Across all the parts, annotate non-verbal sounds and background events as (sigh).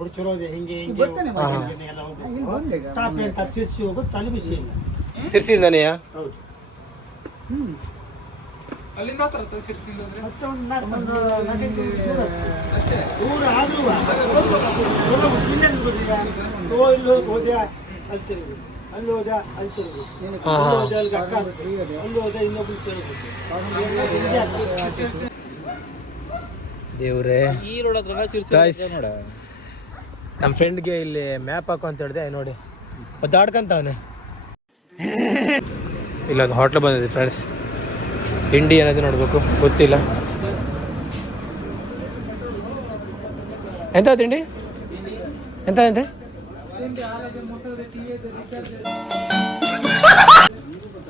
ಇದೆ ಹಿಂಗೆ ಹಿಂಗೆ ಬರ್ತಾನೆ ಹೋಗಿ ಮಗ. ಹಿಂಗೆ ಎಲ್ಲ ಹೋಗಿ. ಇಲ್ಲಿ ಬಂದೆ ಈಗ. ಟಾಪ್ ಏನು ತಪ್ಪಿಸಿ ಹೋಗೋದು ತಲೆ ಬಿಸಿ ಇಲ್ಲ. ಸಿರ್ಸಿಂದನೆಯಾ ಹೌದು. ಹ್ಮ್. ಅಲ್ಲಿಂದ ಹತ್ರ ಹತ್ರ ಸಿರ್ಸಿಂದ ಅಂದ್ರೆ? ಮತ್ತೆ ಒಂದು ನಾಲ್ಕು ಒಂದು ನಾಲ್ಕೈದು ಕಿಲೋಮೀಟರ್ ದೂರ. ದೂರ ಆದ್ರೂ ಇನ್ನೇನು ಗೊತ್ತಿಲ್ಲ. ಓ ಇಲ್ಲಿ ಹೋಗಿ ಹೋದೆ ಅಲ್ಲಿ ತಿರುಗು. ಅಲ್ಲಿ ಹೋದ ಅಲ್ಲಿ ತಿರುಗು? ಅಲ್ಲಿ ಹೋದ ಅಲ್ಲಿ ಅಕ್ಕ ಅಲ್ಲಿ ಹೋದ ಇನ್ನೊಬ್ರು ತಿರುಗು. ದೇವ್ರೇ. ನಮ್ಮ ಫ್ರೆಂಡ್ಗೆ ಇಲ್ಲಿ ಮ್ಯಾಪ್ ಹಾಕು ಅಂತ ಹೇಳಿದೆ ನೋಡಿ. ಒದ್ದಾಡ್ಕಂತವನೆ ಇಲ್ಲೊಂದು ಹೋಟ್ಲ್ ಬಂದಿದೆ ಫ್ರೆಂಡ್ಸ್ ತಿಂಡಿ ಏನಾದರೂ ನೋಡಬೇಕು, ಗೊತ್ತಿಲ್ಲ. ಎಂತ ತಿಂಡಿ? ಎಂತ ಎಂತ?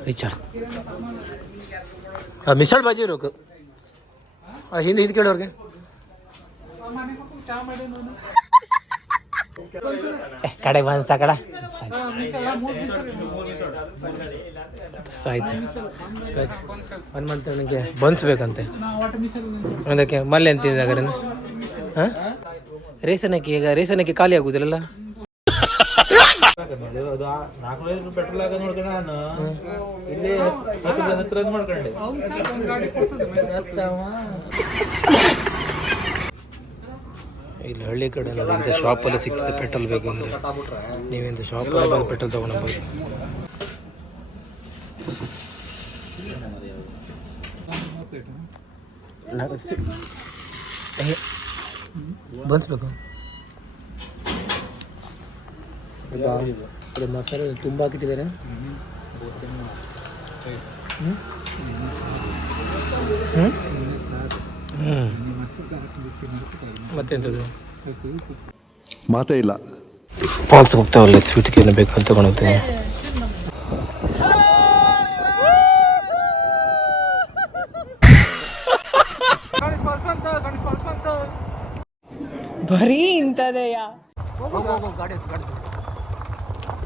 ರೀಚಾರ್ಜ್ ಬಾಜಿ ಇರೋಕು ಹಿಂದೆ ಹಿಂದೆ ಕೇಳೋರ್ಗೆ. ಕಡೆಗೆ ಬಂದ ಕಡ? ಆಯ್ತು. ಗೈಸ್ ಒಂದು ಮಂತ್ ನನಗೆ ಬನ್ಸ್ಬೇಕಂತೆ ಅದಕ್ಕೆ ಮಲ್ಲೆ ಅಂತಿದ್ದಾಗ ಹಾಂ? ರೇಸನಕ್ಕೆ ಈಗ ರೇಸನಕ್ಕೆ ಖಾಲಿ ಆಗುದಿಲ್ಲ ಪೆಟ್ರೋಲ್ ಆಗ ನೋಡ್ಕೊಂಡ ನಾನು ಇಲ್ಲಿ ಹತ್ರ ಮಾಡ್ಕೊಂಡೆ ಇಲ್ಲಿ ಹಳ್ಳಿ ಕಡೆ ನೋಡಿ ಇಂಥ ಶಾಪಲ್ಲಿ ಸಿಗ್ತದೆ ಪೆಟ್ರೋಲ್ ಬೇಕು ಅಂದರೆ ನೀವಿಂಥ ಶಾಪಲ್ಲಿ ಬಂದು ಪೆಟ್ರೋಲ್ ತೊಗೊಂಡೋಗ್ಬೋದು ಬನ್ಸ್ಬೇಕು ಅದು ಮಸಾಲೆ ತುಂಬ ಹಾಕಿಟ್ಟಿದ್ದಾರೆ. ಹ್ಞೂ ಹ್ಞೂ ಮತ್ತೆಂಥದ್ದು? ಮಾತೇ ಇಲ್ಲ. ಫಾಲ್ಸ್ ಹೋಗ್ತಾವಲ್ಲ ಸ್ವೀಟ್ಗೆ ಏನು ಬೇಕು ಅಂತ ಹೋಗ್ತೇನೆ. ಬರೀ ಇಂಥದೆಯಾ.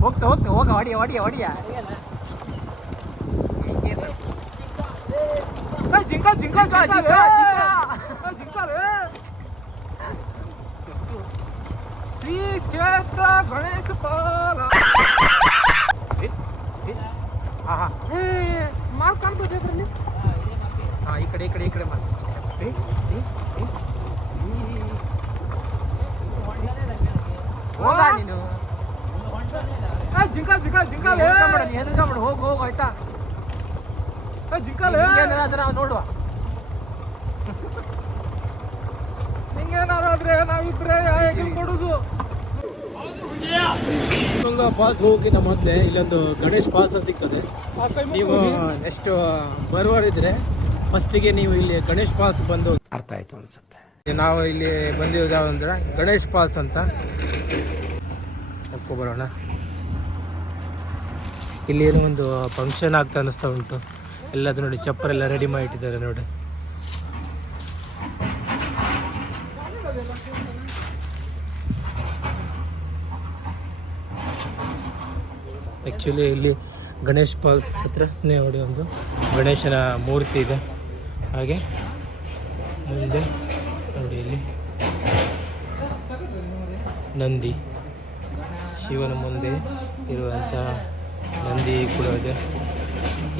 ಹೋಗ್ತಾ ಹೋಗ್ತಾ ಹೋಗ ಹೊಡಿಯ ಹೊಡಿಯ ಹೊಡಿಯ. ಜಿಂಕ ಜಿಂಕ ಜಿಂಕ. ಶ್ರೀ ಕ್ಷೇತ್ರ ಗಣೇಶ ಪಾಲ ಮಾರ್ಕ್ ಕಾಣ್ತದೆ ಅದ್ರಲ್ಲಿ? ಹಾಂ ಈ ಕಡೆ ಈ ಕಡೆ ಈ ಕಡೆ ಮಾರ್ಕ್. ಹೋಗ ನೀನು. ಜಿಂಕ ಜಿಂಕ ಜಿಂಕ ಹೆದರ್ಕೊಂಬಿಡು ಹೋಗು ಹೋಗು ಆಯ್ತಾ? ಜಿಂಕಲ್ ನಾವು ನೋಡುವ. ನಿಂಗೇನಾದ್ರೆ ನಾವಿಬ್ರೆ ಕೊಡುದು ಫಾಲ್ಸ್ ನಮ್ಮ ಮೊದಲೇ ಇಲ್ಲೊಂದು ಗಣೇಶ್ ಫಾಲ್ಸ್ ಅಂತ ಸಿಗ್ತದೆ ನೀವು ನೆಕ್ಸ್ಟ್ ಬರುವರಿದ್ರೆ ಫಸ್ಟಿಗೆ ನೀವು ಇಲ್ಲಿ ಗಣೇಶ್ ಫಾಲ್ಸ್ ಬಂದು ಅರ್ಥ ಆಯ್ತು ಅನ್ಸುತ್ತೆ. ನಾವು ಇಲ್ಲಿ ಬಂದಿರೋದು ಯಾವ್ದಂದ್ರೆ ಗಣೇಶ್ ಫಾಲ್ಸ್ ಅಂತ. ಒಪ್ಕೊ ಬರೋಣ. ಇಲ್ಲಿ ಏನೋ ಒಂದು ಫಂಕ್ಷನ್ ಆಗ್ತಾ ಅನ್ನಿಸ್ತಾ ಉಂಟು. ಎಲ್ಲದು ನೋಡಿ ಚಪ್ಪರೆಲ್ಲ ರೆಡಿ ಮಾಡಿ ಇಟ್ಟಿದ್ದಾರೆ ನೋಡಿ. ಆ್ಯಕ್ಚುಲಿ ಇಲ್ಲಿ ಗಣೇಶ್ ಫಾಲ್ಸ್ ಹತ್ರನೇ ನೋಡಿ ಒಂದು ಗಣೇಶನ ಮೂರ್ತಿ ಇದೆ. ಹಾಗೆ ಮುಂದೆ ನೋಡಿ ಇಲ್ಲಿ ನಂದಿ. ಶಿವನ ಮುಂದೆ ಇರುವಂಥ ನಂದಿ ಕೂಡ ಇದೆ.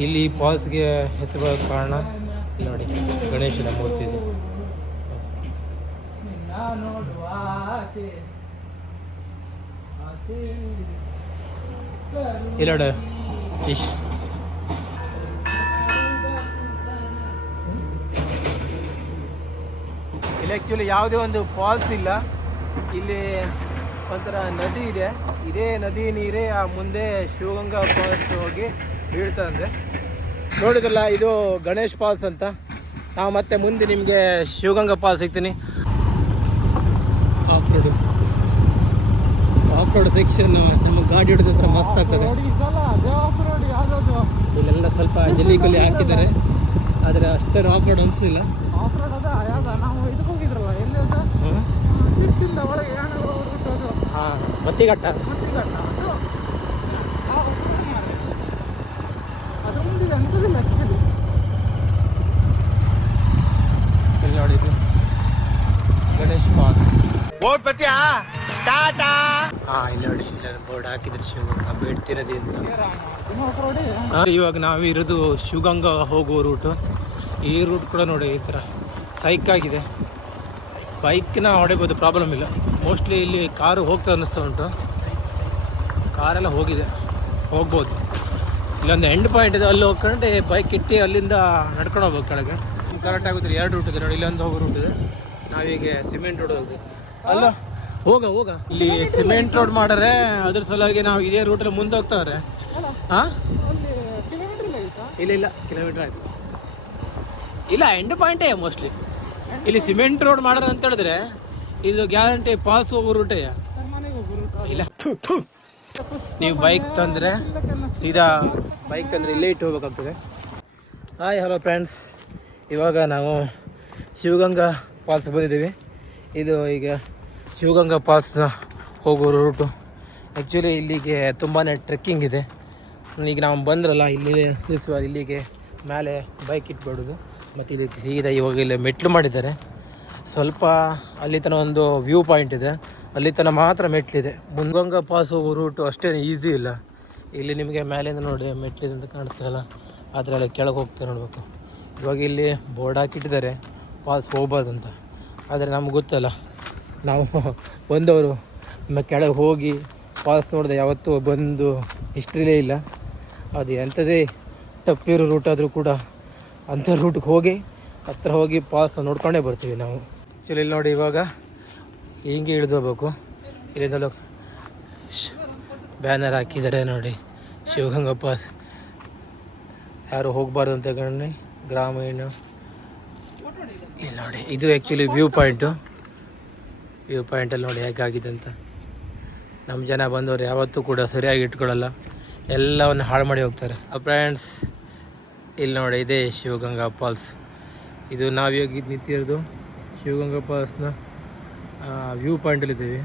ಇಲ್ಲಿ ಫಾಲ್ಸ್ಗೆ ಹೆಸರು ಕಾರಣ ನೋಡಿ ಗಣೇಶನ ಮೂರ್ತಿ ಇದೆ. ಇಲ್ಲ ಇಶ್. ಇಲ್ಲಿ ಆ್ಯಕ್ಚುಲಿ ಯಾವುದೇ ಒಂದು ಫಾಲ್ಸ್ ಇಲ್ಲ. ಇಲ್ಲಿ ಒಂಥರ ನದಿ ಇದೆ. ಇದೇ ನದಿ ನೀರೇ ಆ ಮುಂದೆ ಶಿವಗಂಗಾ ಫಾಲ್ಸ್ ಹೋಗಿ ಬೀಳ್ತದಂತೆ ನೋಡಿದ್ರಲ್ಲ, ಇದು ಗಣೇಶ್ ಫಾಲ್ಸ್ ಅಂತ. ನಾವು ಮತ್ತೆ ಮುಂದೆ ನಿಮಗೆ ಶಿವಗಂಗಾ ಫಾಲ್ಸ್ ಸಿಗ್ತೀನಿ off road off road section ನಮ್ಮ ಗಾಡಿ ಹಿಡಿದ್ರೆ ಹತ್ರ ಮಸ್ತ್ ಆಗ್ತದೆ. ಇಲ್ಲೆಲ್ಲ ಸ್ವಲ್ಪ ಜಲ್ಲಿ ಕಲ್ಲಿ ಹಾಕಿದ್ದಾರೆ. ಆದರೆ ಅಷ್ಟೇ ಆಫ್ ರೋಡ್ ಅನಿಸಿಲ್ಲ. ಹಾಂ ನೋಡಿ ಗಣೇಶ್ ಫಾಲ್ಸ್ ಓ ಇಲ್ಲಿ ನೋಡಿ ಬೋರ್ಡ್ ಹಾಕಿದ್ರೆ ಶಿವಗಂಗ. ಬೇಡ್ತಿ ಇವಾಗ ಅಂತ ಇರೋದು ಶಿವಗಂಗಾ ಹೋಗುವ ರೂಟು ಈ ರೂಟ್ ಕೂಡ ನೋಡಿ, ಈ ಥರ ಸೈಕ್ ಆಗಿದೆ. ಬೈಕ್ನ ಹೊಡಿಬೋದು ಪ್ರಾಬ್ಲಮ್ ಇಲ್ಲ. ಮೋಸ್ಟ್ಲಿ ಇಲ್ಲಿ ಕಾರು ಹೋಗ್ತಾ ಅನ್ನಿಸ್ತಾ ಉಂಟು. ಕಾರೆಲ್ಲ ಹೋಗಿದೆ. ಹೋಗ್ಬೋದು. ಇಲ್ಲೊಂದು ಎಂಡ್ ಪಾಯಿಂಟ್ ಇದೆ. ಅಲ್ಲಿ ಹೋಗ್ಕೊಂಡೆ ಬೈಕ್ ಇಟ್ಟು ಅಲ್ಲಿಂದ ನಡ್ಕೊಂಡು ಹೋಗ್ಬೇಕು ಕೆಳಗೆ. ಕರೆಕ್ಟ್ ಆಗುತ್ತೆ. ಎರಡು ರೂಟ್ ಇದೆ ನೋಡಿ, ಇಲ್ಲೊಂದು ಹೋಗೋ ರೂಟ್ ಇದೆ. ನಾವೀಗ ಸಿಮೆಂಟ್ ರೋಡ್ ಅಲ್ಲ? ಹೋಗ ಹೋಗ. ಇಲ್ಲಿ ಸಿಮೆಂಟ್ ರೋಡ್ ಮಾಡಾರೆ ಅದ್ರ ಸಲುವಾಗಿ ನಾವು ಇದೇ ರೂಟಲ್ಲಿ ಮುಂದೆ ಹೋಗ್ತಾವ್ರೆ. ಹಾಂ ಇಲ್ಲ ಇಲ್ಲ ಕಿಲೋಮೀಟರ್ ಆಯ್ತು. ಇಲ್ಲ ಎಂಡ್ ಪಾಯಿಂಟೇ ಮೋಸ್ಟ್ಲಿ ಇಲ್ಲಿ ಸಿಮೆಂಟ್ ರೋಡ್ ಮಾಡಾರ ಅಂತ ಹೇಳಿದ್ರೆ ಇದು ಗ್ಯಾರಂಟಿ ಪಾಸ್ ಹೋಗೋ ರೂಟೇ ಇಲ್ಲ. ನೀವು ಬೈಕ್ ತಂದರೆ ಸೀದಾ ಬೈಕ್ ತಂದರೆ ಇಲ್ಲೇ ಇಟ್ಟು ಹೋಗ್ಬೇಕಾಗ್ತದೆ. ಹಾಯ್ ಹಲೋ ಫ್ರೆಂಡ್ಸ್ ಇವಾಗ ನಾವು ಶಿವಗಂಗಾ ಫಾಲ್ಸ್ ಬಂದಿದ್ದೀವಿ. ಇದು ಈಗ ಶಿವಗಂಗಾ ಫಾಲ್ಸ್ನ ಹೋಗೋ ರೂಟು ಆ್ಯಕ್ಚುಲಿ ಇಲ್ಲಿಗೆ ತುಂಬಾ ಟ್ರೆಕ್ಕಿಂಗ್ ಇದೆ. ಈಗ ನಾವು ಬಂದ್ರಲ್ಲ ಇಲ್ಲಿ ಇಲ್ಲಿಗೆ ಮೇಲೆ ಬೈಕ್ ಇಟ್ಬಿಡೋದು. ಮತ್ತು ಇಲ್ಲಿ ಸೀದಾ ಇವಾಗ ಇಲ್ಲಿ ಮೆಟ್ಲು ಮಾಡಿದ್ದಾರೆ. ಸ್ವಲ್ಪ ಅಲ್ಲಿ ತನಕ ಒಂದು ವ್ಯೂ ಪಾಯಿಂಟ್ ಇದೆ. ಅಲ್ಲಿ ತನಕ ಮಾತ್ರ ಮೆಟ್ಲಿದೆ ಮುಂಗಂಗ ಪಾಸ್ ಹೋಗೋ ರೂಟು ಅಷ್ಟೇ ಈಸಿ ಇಲ್ಲ. ಇಲ್ಲಿ ನಿಮಗೆ ಮೇಲಿಂದ ನೋಡಿ ಮೆಟ್ಲಿದೆ ಅಂತ ಕಾಣಿಸ್ತಾರಲ್ಲ ಆ ಥರ ಕೆಳಗೆ ಹೋಗ್ತಾರೆ ನೋಡಬೇಕು. ಇವಾಗ ಇಲ್ಲಿ ಬೋರ್ಡ್ ಹಾಕಿಟ್ಟಿದ್ದಾರೆ ಪಾಸ್ ಹೋಗ್ಬಾರ್ದು ಅಂತ. ಆದರೆ ನಮ್ಗೆ ಗೊತ್ತಲ್ಲ. ನಾವು ಬಂದವರು. ನಮ್ಮ ಕೆಳಗೆ ಹೋಗಿ ಫಾಲ್ಸ್ ನೋಡಿದೆ. ಯಾವತ್ತೂ ಬಂದು ಹಿಸ್ಟ್ರಿಲೇ ಇಲ್ಲ. ಅದು ಎಂಥದೇ ಟಪ್ಪಿರೋ ರೂಟ್ ಆದರೂ ಕೂಡ ಅಂಥ ರೂಟ್ಗೆ ಹೋಗಿ, ಹತ್ರ ಹೋಗಿ ಫಾಲ್ಸ್ನ ನೋಡ್ಕೊಂಡೇ ಬರ್ತೀವಿ ನಾವು. ಆ್ಯಕ್ಚುಲಿ ಇಲ್ಲಿ ನೋಡಿ ಇವಾಗ ಹಿಂಗೆ ಇಳಿದು ಹೋಗ್ಬೇಕು ಇಲ್ಲಿಂದ ಬ್ಯಾನರ್ ಹಾಕಿದ್ದಾರೆ ನೋಡಿ. ಶಿವಗಂಗಾ ಪಾಸ್ ಯಾರು ಹೋಗಬಾರ್ದು ಅಂತ ಕಣ್ಣಿ, ಗ್ರಾಮೀಣ. ಇಲ್ಲಿ ನೋಡಿ, ಇದು ಆ್ಯಕ್ಚುಲಿ ವ್ಯೂ ಪಾಯಿಂಟು ವ್ಯೂ ಪಾಯಿಂಟಲ್ಲಿ ನೋಡಿ ಹೇಗಾಗಿದೆ ಅಂತ. ನಮ್ಮ ಜನ ಬಂದವರು ಯಾವತ್ತೂ ಕೂಡ ಸರಿಯಾಗಿ ಇಟ್ಕೊಳ್ಳಲ್ಲ. ಎಲ್ಲವನ್ನು ಹಾಳು ಮಾಡಿ ಹೋಗ್ತಾರೆ. ಫ್ರೆಂಡ್ಸ್ ಇಲ್ಲಿ ನೋಡಿ ಇದೇ ಶಿವಗಂಗಾ ಫಾಲ್ಸ್ ಇದು ನಾವು ಇದು ನಿಂತಿರೋದು? ಶಿವಗಂಗಾ ಫಾಲ್ಸ್ನ ವ್ಯೂ ಪಾಯಿಂಟಲ್ಲಿದ್ದೀವಿ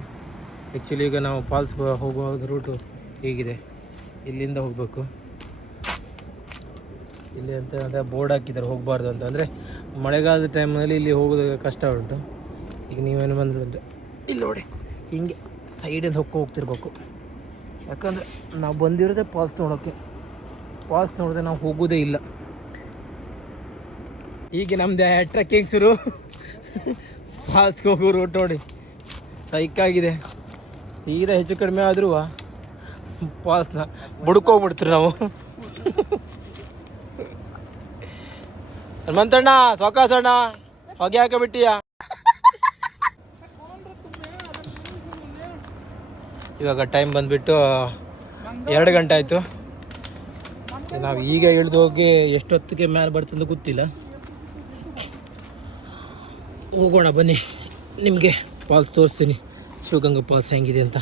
ಆ್ಯಕ್ಚುಲಿ ಈಗ ನಾವು ಫಾಲ್ಸ್ ಹೋಗುವ ರೂಟು ಹೀಗಿದೆ. ಇಲ್ಲಿಂದ ಹೋಗಬೇಕು. ಇಲ್ಲಿ ಅಂತ ಅಂದರೆ ಬೋರ್ಡ್ ಹಾಕಿದ್ದಾರೆ, ಹೋಗಬಾರ್ದು ಅಂತ. ಅಂದರೆ ಮಳೆಗಾಲದ ಟೈಮ್ನಲ್ಲಿ ಇಲ್ಲಿ ಹೋಗೋದು ಕಷ್ಟ ಉಂಟು. ಈಗ ನೀವೇನು ಬಂದರು ಅಂದರೆ. ಇಲ್ಲಿ ನೋಡಿ, ಹಿಂಗೆ ಸೈಡಿಂದ ಹೊಕ್ಕ ಹೋಗ್ತಿರ್ಬೇಕು. ಯಾಕಂದರೆ ನಾವು ಬಂದಿರೋದೇ ಫಾಲ್ಸ್ ನೋಡೋಕ್ಕೆ ಫಾಲ್ಸ್ ನೋಡಿದ್ರೆ ನಾವು ಹೋಗೋದೇ ಇಲ್ಲ. ಈಗ ನಮ್ಮದೇ ಟ್ರೆಕ್ಕಿಂಗ್ ಶುರು. ಫಾಲ್ಸ್ಗೆ ಹೋಗೋ ರೂಟ್ ನೋಡಿ. ಸೈಕಾಗಿದೆ ಈಗ ಹೆಚ್ಚು ಕಡಿಮೆ ಆದರೂ ಫಾಲ್ಸ್ನ ಬುಡ್ಕೋಗ್ಬಿಡ್ತೀರಿ ನಾವು. ಹನುಮಂತಣ್ಣ ಸ್ವಾಕಾಸಣ್ಣ ಹೊಗೆ ಹಾಕಬಿಟ್ಟಿಯಾ? ಇವಾಗ ಟೈಮ್ ಬಂದುಬಿಟ್ಟು ಎರಡು ಗಂಟೆ ಆಯಿತು. ನಾವು ಈಗ ಇಳಿದು ಹೋಗಿ ಎಷ್ಟೊತ್ತಿಗೆ ಮೇಲೆ ಬರ್ತದೆ ಗೊತ್ತಿಲ್ಲ. ಹೋಗೋಣ, ಬನ್ನಿ. ನಿಮಗೆ ಫಾಲ್ಸ್ ತೋರಿಸ್ತೀನಿ. ಶಿವಗಂಗಾ ಫಾಲ್ಸ್ ಹೆಂಗಿದೆ ಅಂತ.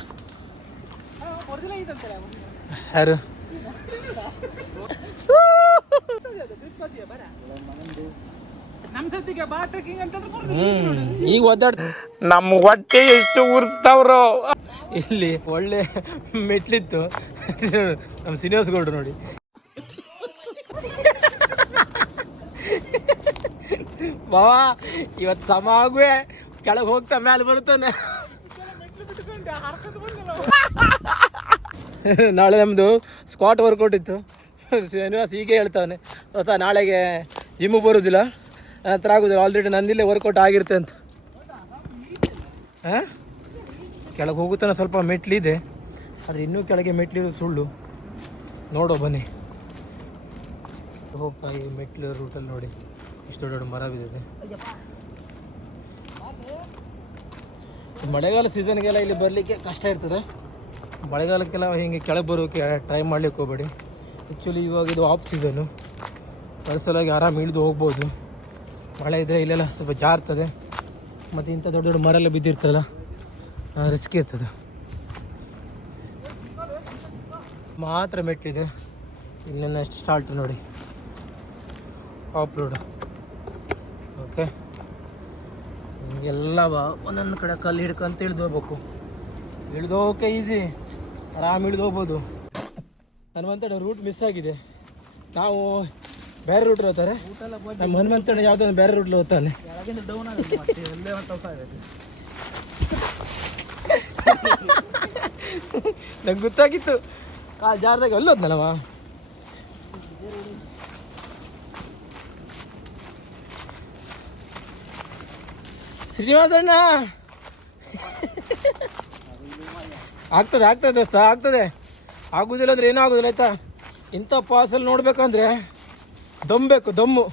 ಯಾರು? ಈಗ ಒದ್ದಾಡ್ ನಮ್ಮ ಹೊಟ್ಟೆ ಎಷ್ಟು ಉರ್ಸ್ತಾವ್ರು. ಇಲ್ಲಿ ಒಳ್ಳೆ ಮೆಟ್ಲಿತ್ತು. ನಮ್ಮ ಶ್ರೀನಿವಾಸ್ ಗೌಡ್ರು ನೋಡಿ. ಬಾವಾ ಇವತ್ತು ಸಮ ಆಗುವೆ ಕೆಳಗೆ ಹೋಗ್ತಾ ಮೇಲೆ ಬರುತ್ತಾನೆ. ನಾಳೆ ನಮ್ಮದು ಸ್ಕ್ವಾಟ್ ವರ್ಕೌಟ್ ಇತ್ತು. ಶ್ರೀನಿವಾಸ್ ಹೀಗೆ ಹೇಳ್ತಾನೆ ಹೊಸ ನಾಳೆಗೆ ಜಿಮ್ಮಿಗೆ ಬರೋದಿಲ್ಲ. ಹತ್ರ ಆಗೋದಿಲ್ಲ. ಆಲ್ರೆಡಿ ನಂದಿಲ್ಲೇ ವರ್ಕೌಟ್ ಆಗಿರುತ್ತೆ ಅಂತ. ಹಾಂ? ಕೆಳಗೆ ಹೋಗುತ್ತಾನೆ ಸ್ವಲ್ಪ ಮೆಟ್ಲಿದೆ. ಆದರೆ ಇನ್ನೂ ಕೆಳಗೆ ಮೆಟ್ಲಿರೋದು ಸುಳ್ಳು. ನೋಡೋ ಬನ್ನಿ. ಹೋಗ್ತಾ ಈ ಮೆಟ್ಲು ರೂಟಲ್ಲಿ ನೋಡಿ. ಇಷ್ಟು ದೊಡ್ಡ ಮರ ಬಿದ್ದಿದೆ ಮಳೆಗಾಲ ಸೀಸನ್ಗೆಲ್ಲ ಇಲ್ಲಿ ಬರಲಿಕ್ಕೆ ಕಷ್ಟ ಇರ್ತದೆ. ಮಳೆಗಾಲಕ್ಕೆಲ್ಲ ಹಿಂಗೆ ಕೆಳಗೆ ಬರೋಕ್ಕೆ ಟ್ರೈ ಮಾಡ್ಲಿಕ್ಕೆ ಹೋಗಬೇಡಿ. ಆ್ಯಕ್ಚುಲಿ ಇವಾಗ ಇದು ಆಫ್ ಸೀಸನ್ನು ಪರ್ಸಲಾಗಿ ಆರಾಮ್ ಇಳಿದು ಹೋಗ್ಬೋದು. ಮಳೆ ಇದ್ದರೆ ಇಲ್ಲೆಲ್ಲ ಸ್ವಲ್ಪ ಜಾರ್ತದೆ. ಮತ್ತು ಇಂಥ ದೊಡ್ಡ ದೊಡ್ಡ ಮರ ಎಲ್ಲ ಬಿದ್ದಿರ್ತಲ್ಲ ರಿಸ್ಕ್ ಇರ್ತದೆ. ಮಾತ್ರ ಮೆಟ್ಲಿದೆ ಇಲ್ಲಿಂದ ಸ್ಟಾರ್ಟ್ ನೋಡಿ. ಆಫ್ ರೋಡ್ ಓಕೆ ಬ- ಒಂದೊಂದು ಕಡೆ ಕಲ್ಲು ಹಿಡ್ಕೊಂತ ಇಳಿದು ಹೋಗ್ಬೇಕು. ಇಳಿದು ಹೋಗೋಕೆ ಈಸಿ ಆರಾಮ್ ಇಳಿದು ಹೋಗ್ಬೋದು. ಹನುಮಂತಣ್ಣ ರೂಟ್ ಮಿಸ್ ಆಗಿದೆ. ನಾವು ಬೇರೆ ರೂಟ್ ಹೋಗ್ತಾರೆ. ನಮ್ಮ ಹನುಮಂತಣ್ಣ ಯಾವುದೋ ಒಂದು ಬೇರೆ ರೂಟ್ಲಿ ಹೋಗ್ತಾನೆ. ನಂಗೆ ಗೊತ್ತಾಗಿತ್ತು. ಆ ಜಾರದಾಗ ಅಲ್ಲೋದ್ನಲ್ಲವ ಶ್ರೀನಿವಾಸಣ್ಣ ಆಗ್ತದೆ ಆಗ್ತದೆ ದೋಸ್ತ ಆಗ್ತದೆ. ಆಗೋದಿಲ್ಲ ಅಂದ್ರೆ ಏನೂ ಆಗೋದಿಲ್ಲ, ಆಯ್ತಾ? ಇಂಥ ಪಾಸಲ್ಲಿ ನೋಡ್ಬೇಕಂದ್ರೆ ದಮ್ ಬೇಕು, ದಮ್ಮು.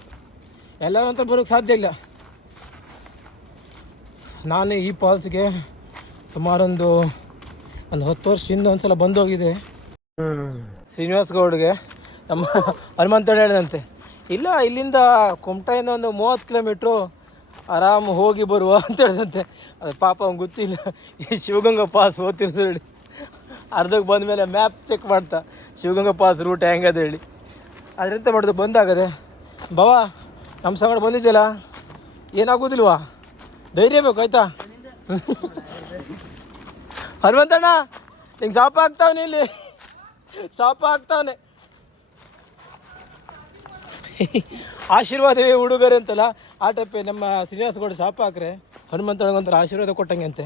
ಎಲ್ಲರ ಹತ್ರ ಬರೋಕ್ಕೆ ಸಾಧ್ಯ ಇಲ್ಲ. ನಾನು ಈ ಪಾಲ್ಸ್ಗೆ ಸುಮಾರೊಂದು ಒಂದು ಹತ್ತು ವರ್ಷ ವರ್ಷದಿಂದ ಒಂದ್ಸಲ ಬಂದೋಗಿದೆ ಶ್ರೀನಿವಾಸ್ ಗೌಡ್ಗೆ ನಮ್ಮ ಹನುಮಂತಣ್ಣ ಹೇಳಿದಂತೆ, ಇಲ್ಲ, ಇಲ್ಲಿಂದ ಕುಮಟಾಯಿಂದ ಒಂದು ಮೂವತ್ತು ಕಿಲೋಮೀಟ್ರು ಆರಾಮ್ ಹೋಗಿ ಬರುವ (laughs) ಅಂತ ಹೇಳಿದಂತೆ. ಅದು ಪಾಪ ಅವ್ನು ಗೊತ್ತಿಲ್ಲ. ಈ ಶಿವಗಂಗಾ ಪಾಸ್ ಓದ್ತಿರೋದು ಅರ್ಧಕ್ಕೆ ಬಂದ ಮೇಲೆ ಮ್ಯಾಪ್ ಚೆಕ್ ಮಾಡ್ತಾ, ಶಿವಗಂಗಾ ಪಾಸ್ ರೂಟ್ ಹೆಂಗದ ಹೇಳಿ. ಅದರಿಂದ ಮಾಡೋದು? ಬಂದಾಗದೆ ಬವಾ ನಮ್ಮ ಸಂಗಡ ಬಂದಿದ್ದಿಲ್ಲ ಏನಾಗೋದಿಲ್ವಾ? ಧೈರ್ಯ ಬೇಕು, ಆಯ್ತಾ? (laughs) ಹನುಮಂತಣ್ಣ, ನಿಂಗೆ ಸಾಪ ಆಗ್ತಾವನೆ ಇಲ್ಲಿ. ಸಾಪ ಆಗ್ತಾವನೆ (laughs) ಆಶೀರ್ವಾದವೇ ಹುಡುಗರೆ ಅಂತಲ್ಲ. ಆ ಟೈಪೇ ನಮ್ಮ ಶ್ರೀನಿವಾಸ ಗೌಡ ಸಾಪ ಹಾಕ್ರೆ ಹನುಮಂತಣ್ಣಗೊಂಥರ ಆಶೀರ್ವಾದ ಕೊಟ್ಟಂಗೆ ಅಂತೆ.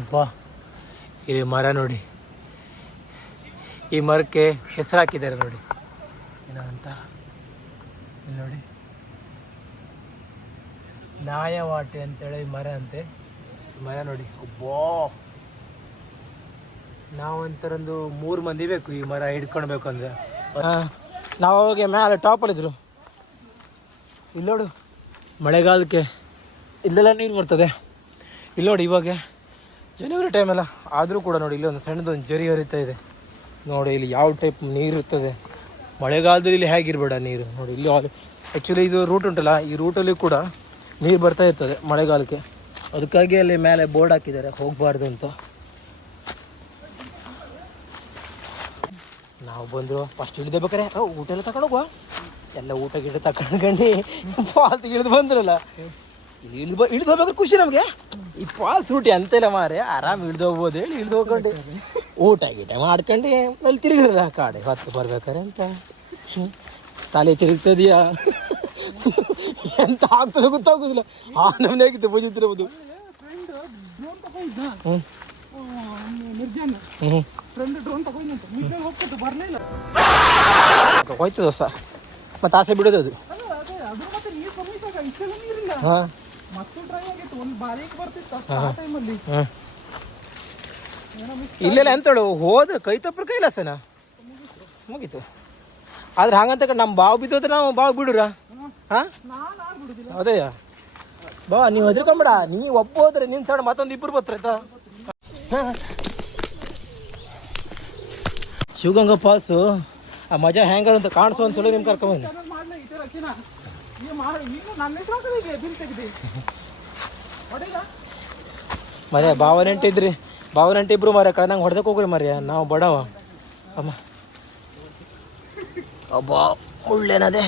ಯಬ್ಬ ಇಲ್ಲಿ ಮರ ನೋಡಿ. ಈ ಮರಕ್ಕೆ ಹೆಸರು ಹಾಕಿದ್ದಾರೆ ನೋಡಿ ಏನಂತ ಇಲ್ಲಿ ನೋಡಿ. ನಾಯವಾಟೆ ಅಂತೇಳಿ ಈ ಮರ ಅಂತೆ. ಮರ ನೋಡಿ. ಒಬ್ಬೋ ನಾವಂತರೊಂದು ಮೂರು ಮಂದಿ ಬೇಕು ಈ ಮರ ಹಿಡ್ಕೊಳ್ಬೇಕು ಅಂದರೆ. ನಾವು ಅವಾಗ ಮ್ಯಾಲೆ ಟಾಪಲ್ಲಿದ್ರು ಇಲ್ಲಿ ನೋಡು. ಮಳೆಗಾಲಕ್ಕೆ ಇಲ್ಲೆಲ್ಲ ನೀರು ಬರ್ತದೆ. ಇಲ್ಲಿ ನೋಡಿ ಇವಾಗ. ಜನವರಿ ಟೈಮೆಲ್ಲ ಆದರೂ ಕೂಡ ನೋಡಿ ಇಲ್ಲಿ ಒಂದು ಸಣ್ಣದೊಂದು ಜರಿ ಹರಿತಾ ಇದೆ. ನೋಡಿ ಇಲ್ಲಿ ಯಾವ ಟೈಪ್ ನೀರು ಇರ್ತದೆ. ಮಳೆಗಾಲದಲ್ಲಿ ಇಲ್ಲಿ ಹೇಗಿರ್ಬೇಡ ನೀರು. ನೋಡಿ ಇಲ್ಲಿ ಆ್ಯಕ್ಚುಲಿ ಇದು ರೂಟ್ ಉಂಟಲ್ಲ ಈ ರೂಟಲ್ಲಿ ಕೂಡ ನೀರು ಬರ್ತಾ ಇರ್ತದೆ ಮಳೆಗಾಲಕ್ಕೆ. ಅದಕ್ಕಾಗಿ ಅಲ್ಲಿ ಮೇಲೆ ಬೋರ್ಡ್ ಹಾಕಿದ್ದಾರೆ ಹೋಗಬಾರ್ದು ಅಂತ. ನಾವು ಬಂದರು ಫಸ್ಟ್ ಇಳಿದೆ ಬೇಕಾರೆ. ಓ, ಊಟ ಎಲ್ಲ ತಗೊಂಡೋಗುವ ಎಲ್ಲ ಊಟ ಗಿಡ ತಗೊಂಡು ಫಾಲ್ತ್ ಇಳಿದು ಬಂದ್ರಲ್ಲ. ಇಳಿದು ಇಳಿದು ಹೋಗ್ಬೇಕು ಖುಷಿ ನಮಗೆ. ಈ ಫಾಲ್ಸ್ ಅಂತ ಇಲ್ಲ ಮಾರೆ ಆರಾಮ್ ಇಳಿದು ಹೋಗ್ಬೋದು ಹೇಳಿ ಇಳಿದು ಹೋಗ್ಕೊಂಡು. ಊಟ ಗೀಟ ಮಾಡ್ಕೊಂಡು ಅಲ್ಲಿ ತಿರುಗಿದ್ರಲ್ಲ ಕಾಡೆ ಹೊತ್ತು ಬರ್ಬೇಕಾರೆ ಅಂತ. ತಲೆ ತಿರುಗ್ತದೆಯಾ? ಎಂತ ಆಗ್ತದೆ ಗೊತ್ತಾಗೋದಿಲ್ಲ. ಆ ನಮ್ನೆ ಆಗಿತ್ತು ಬರ್ಲಿಲ್ಲ ಹೋಯ್ತು ದೋಸ್ತ. ಮತ್ತೆ ಆಸೆ ಬಿಡೋದು ಅದು. ಹಾಂ. ಮತ್ತೆ ಡ್ರೈ ಆಗಿತ್ತು ಒಂದು ಬಾರಿಗೆ ಬರ್ತಿತ್ತು ಅಷ್ಟು ಆ ಟೈಮಲ್ಲಿ ಹಾಂ. ಇಲ್ಲೆಲ್ಲ ಎಂತಳು ಹೋದ ಕೈ ತಪ್ಪರು ಕೈಲಾಸನ ಮುಗೀತು. ಆದ್ರೆ ಹಂಗಂತ ನಮ್ಮ ಬಾವು ಬಿದ್ದೋದ್ರೆ ನಾವು ಬಾವು ಬಿಡುರ? ಹಾಂ. ಅದೇ. ಬಾ ನೀವು ಹೆದರ್ಕೊಂಬೇಡ. ನೀ ಒಬ್ಬ ಹೋದ್ರೆ ನಿನ್ನ ಸಣ್ಣ ಮತ್ತೊಂದು ಇಬ್ಬರು ಆಯ್ತಾ? ಶಿವಗಂಗಾ ಫಾಲ್ಸು ಆ ಮಜಾ ಹೆಂಗದಂತ ಕಾಣಿಸೋ ಒಂದ್ಸಲ ನಿಮ್ಗೆ ಕರ್ಕೊಂಬಂದು ಚಾನಲ್ ಮಾಡ್ಲ ಇದೆ ರಚನಾ ಈಗ ಮಾಡಿ, ಈಗ ನನ್ನ ಹೆಸರು ಹಾಕದಿದೆ ಬಿಲ್ ತೆಗೆದು. ಹೊಡೆದ ಮರೆ ಭಾವನೆಂಟು ಇದ್ರಿ ಭಾವನೆಂಟು ಇಬ್ರು ಮರೆ ಕಡೆ ನಂಗೆ ಹೊಡೆದಕ್ಕೆ ಹೋಗ್ರಿ ಮರ್ಯ. ನಾವು ಬಡವ. ಅಮ್ಮ. ಅಬ್ಬ ಮುಳ್ಳೇನದೆ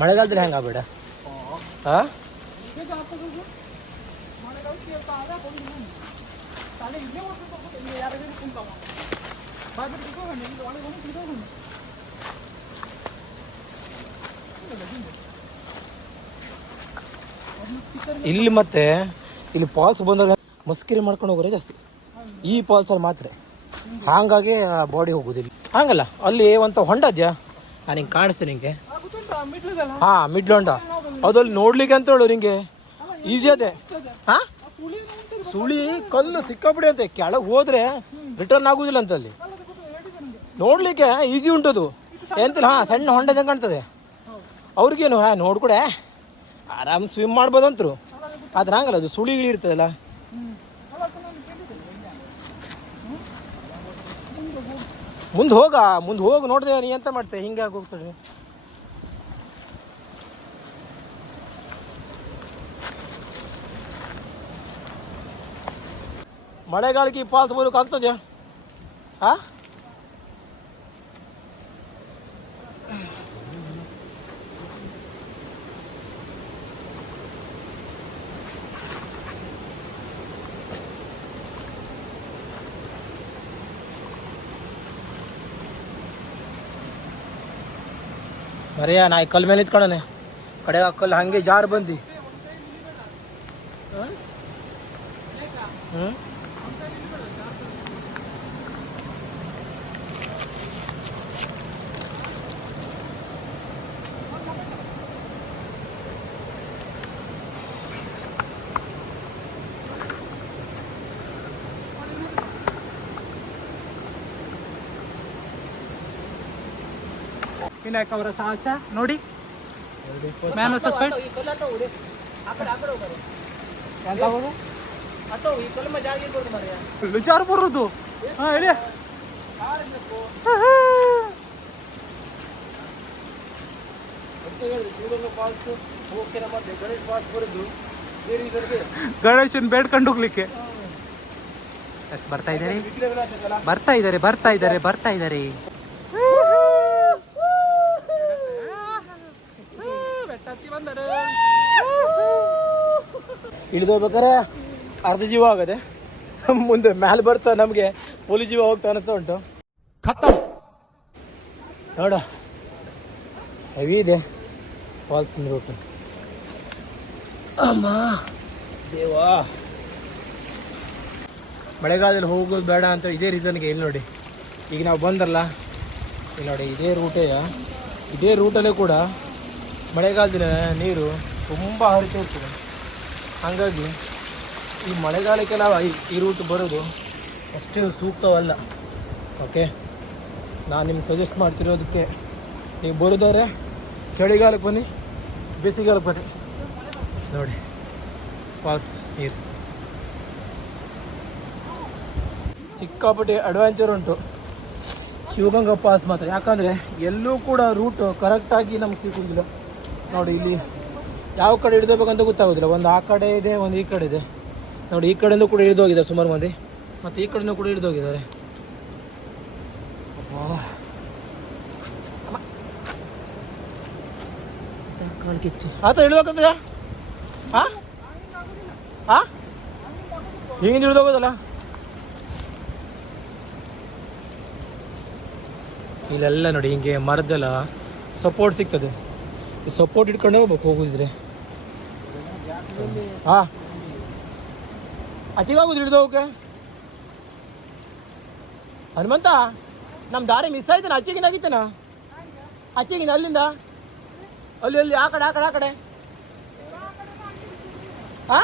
ಮಳೆಗಾಲದಲ್ಲಿ ಹೆಂಗೆ ಆಗ್ಬೇಡ? ಹಾಂ ಇಲ್ಲಿ ಮತ್ತೆ, ಇಲ್ಲಿ ಫಾಲ್ಸ್ ಬಂದಾಗ ಮಸ್ಕಿರಿ ಮಾಡ್ಕೊಂಡು ಹೋಗೋರೆ ಜಾಸ್ತಿ. ಈ ಫಾಲ್ಸಲ್ಲಿ ಮಾತ್ರ. ಹಾಗಾಗಿ ಬಾಡಿ ಹೋಗೋದಿಲ್ಲ. ಹಂಗಲ್ಲ, ಅಲ್ಲಿ ಒಂದು ಹೊಂಡ ಇದೆಯಾ? ನಾನು ಹಿಂಗೆ ಕಾಣಿಸ್ತೀನಿ ನಿಂಗೆ. ಹಾ ಮಿಡ್ಲ್ ಹೊಂಡ. ಅದ್ರಲ್ಲಿ ನೋಡ್ಲಿಕ್ಕೆ ಅಂತ ಹೇಳು ನಿಂಗೆ. ಈಸಿ ಅದೇ. ಹಾಂ? ಸುಳಿ, ಕಲ್ಲು ಸಿಕ್ಕಾಬಿಡಿ ಅಂತೆ. ಕೆಳಗೆ ಹೋದ್ರೆ ರಿಟರ್ನ್ ಆಗುದಿಲ್ಲ ಅಂತ ಅಲ್ಲಿ. ನೋಡ್ಲಿಕ್ಕೆ ಈಸಿ ಉಂಟದು. ಎಂತಿಲ್ಲ, ಹಾಂ, ಸಣ್ಣ ಹೊಂಡದಂಗೆ ಕಾಣ್ತದೆ. ಅವ್ರಿಗೇನು, ಹಾಂ ನೋಡ್ಕೊಡೆ ಆರಾಮ್ ಸ್ವಿಮ್ ಮಾಡ್ಬೋದಂತರು. ಆದ್ರೆ ಹಂಗಲ್ಲ, ಅದು ಸುಳಿಗಳು ಇರ್ತದಲ್ಲ. ಮುಂದೆ ಹೋಗ, ಮುಂದೆ ಹೋಗಿ ನೋಡಿದೆ ನೀ ಎಂತ ಮಾಡ್ತೆ, ಹಿಂಗೆ ಹೋಗ್ತಾಳೆ ಮಳೆಗಾಲಕ್ಕೆ ಈ ಪಾಸ್ ಬರೋಕ್ಕಾಗ್ತದ್ಯಾ ಹಾ? ಮರೆಯ ನಾ ಈ ಕಲ್ ಮೇಲೆ ನಿಂತ್ಕೊಳ್ಳೋಣ ಕಡೆ ಆ ಕಲ್ಲು ಹಂಗೆ ಜಾರು ಬಂದು ಹ್ಞೂ ವಿನಾಯಕ್ ಅವರ ಸಾಹಸ. ನೋಡಿ. ಮ್ಯಾನ್ ವರ್ಸಸ್ ಫೈಟ್ ವಿಚಾರ ಬರೋದು. ಹಾ ಹೇಳಿ. ಗಣೇಶನ್ ಬೇಡ್ಕೊಂಡು ಹೋಗ್ಲಿಕ್ಕೆ. ಎಸ್ ಬರ್ತಾ ಇದ್ದಾರೆ. ಬರ್ತಾ ಇದ್ದಾರೆ ಬರ್ತಾ ಇದ್ದಾರೆ ಬರ್ತಾ ಇದ್ದಾರೆ. ಇಳಿದೋಗ್ಬೇಕಾರೆ ಅರ್ಧ ಜೀವ ಆಗದೆ (laughs) ಮುಂದೆ ಮ್ಯಾಲೆ ಬರ್ತಾ ನಮಗೆ ಪೊಲೀಸ್ ಜೀವ ಹೋಗ್ತಾ ಅನ್ನಿಸ್ತಾ ಉಂಟು. ಖತ್ತಮ್ ನೋಡ. ಹೆವಿ ಇದೆ. ಫಾಲ್ಸ್ ರೂಟ್ ಅಮ್ಮ. ದೇವಾ ಮಳೆಗಾಲದಲ್ಲಿ ಹೋಗೋದು ಬೇಡ ಅಂತ ಇದೇ ರೀಸನ್ಗೆ ಇಲ್ಲಿ ನೋಡಿ. ಈಗ ನಾವು ಬಂದ್ರಲ್ಲ ಇಲ್ಲಿ ನೋಡಿ ಇದೇ ರೂಟೇ ಇದೇ ರೂಟಲ್ಲೇ ಕೂಡ ಮಳೆಗಾಲದ ನೀರು ತುಂಬ ಹರಿತಾ ಇರ್ತದೆ. ಹಾಗಾಗಿ ಈ ಮಳೆಗಾಲಕ್ಕೆ ನಾವು ಈ ರೂಟ್ ಬರೋದು ಅಷ್ಟೇ ಸೂಕ್ತವಲ್ಲ. ಓಕೆ ನಾನು ನಿಮ್ಗೆ ಸಜೆಸ್ಟ್ ಮಾಡ್ತಿರೋದಕ್ಕೆ ನೀವು ಬರೋದಾದ್ರೆ ಚಳಿಗಾಲಕ್ಕೆ ಬನ್ನಿ, ಬೇಸಿಗೆಗಾಲಕ್ಕೆ ಬನ್ನಿ. ನೋಡಿ ಪಾಸ್ ನೀರು ಸಿಕ್ಕಾಪಟ್ಟೆ ಅಡ್ವೆಂಚರ್ ಉಂಟು. ಶಿವಗಂಗಾ ಪಾಸ್ ಮಾತ್ರ. ಯಾಕಂದರೆ ಎಲ್ಲೂ ಕೂಡ ರೂಟ್ ಕರೆಕ್ಟಾಗಿ ನಮ್ಗೆ ಸಿಗೋದಿಲ್ಲ. ನೋಡಿ, ಇಲ್ಲಿ ಯಾವ ಕಡೆ ಹಿಡಿದಬೇಕಂತ ಗೊತ್ತಾಗೋದಿಲ್ಲ. ಒಂದು ಆ ಕಡೆ ಇದೆ, ಒಂದು ಈ ಕಡೆ ಇದೆ. ನೋಡಿ, ಈ ಕಡೆಯಿಂದ ಕೂಡ ಹಿಡಿದು ಹೋಗಿದ್ದಾರೆ ಸುಮಾರು ಮಂದಿ. ಮತ್ತು ಈ ಕಡೆಯೂ ಕೂಡ ಹಿಡಿದೋಗಿದ್ದಾರೆ ಹೋಗಿದ್ದಾರೆ. ಅಬ್ಬಾ. ಅಮ್ಮ. ಕಾಲು ಕಿತ್ತು. ಆತ ಹಿಡಿಬೇಕಂತ ಹಾ ಹಾ ಹಿಂಗಿಂದ ಹಿಡಿದು ಹೋಗೋದಲ್ಲ? ಇಲ್ಲೆಲ್ಲ ನೋಡಿ, ಹಿಂಗೆ ಮರದೆಲ್ಲ ಸಪೋರ್ಟ್ ಸಿಗ್ತದೆ. ಸಪೋರ್ಟ್ ಇಟ್ಕೊಂಡೆ ಹೋಗ್ಬೇಕು, ಹೋಗುದಿದ್ರೆ. ಹಾ. ಆಚೆಗಾಗುದು ಹಿಡಿದು ಹೋಗಕ್ಕೆ ಹನುಮಂತ ನಮ್ಮ ದಾರಿ ಮಿಸ್ ಆಯ್ತಾನ? ಆಚೆಗಿಂದ ಆಗಿತ್ತೇನ? ಅಲ್ಲಿಂದ? ಅಲ್ಲಿ ಅಲ್ಲಿ, ಆ ಕಡೆ ಆ ಕಡೆ ಆ ಕಡೆ. ಹಾ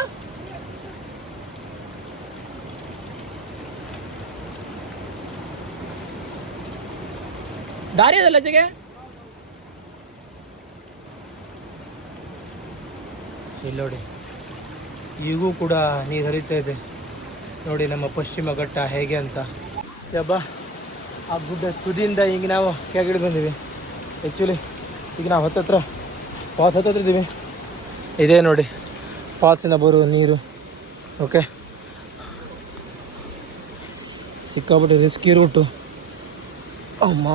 ದಾರಿ ಅದಲ್ಲ ಆಚೆಗೆ ಇಲ್ಲಿ ನೋಡಿ. ಈಗೂ ಕೂಡ ನೀರು ಹರಿತಾ ಇದೆ. ನೋಡಿ ನಮ್ಮ ಪಶ್ಚಿಮ ಘಟ್ಟ ಹೇಗೆ ಅಂತ. ಯಬ್ಬ ಆ ಗುಡ್ಡ ತುದಿಯಿಂದ ಈಗ ನಾವು ಕೆಳಗಡೆ ಬಂದೀವಿ. ಆ್ಯಕ್ಚುಲಿ ಈಗ ನಾವು ಹತ್ತತ್ರ ಪಾತ್ ಹತ್ತತ್ರ ಇದ್ದೀವಿ ಇದೇ ನೋಡಿ ಪಾತ್ಸಿನ ಬರುವ ನೀರು. ಓಕೆ ಸಿಕ್ಕಾಬಿಟ್ಟು ರಿಸ್ಕಿ ರೂಟು ಅಮ್ಮ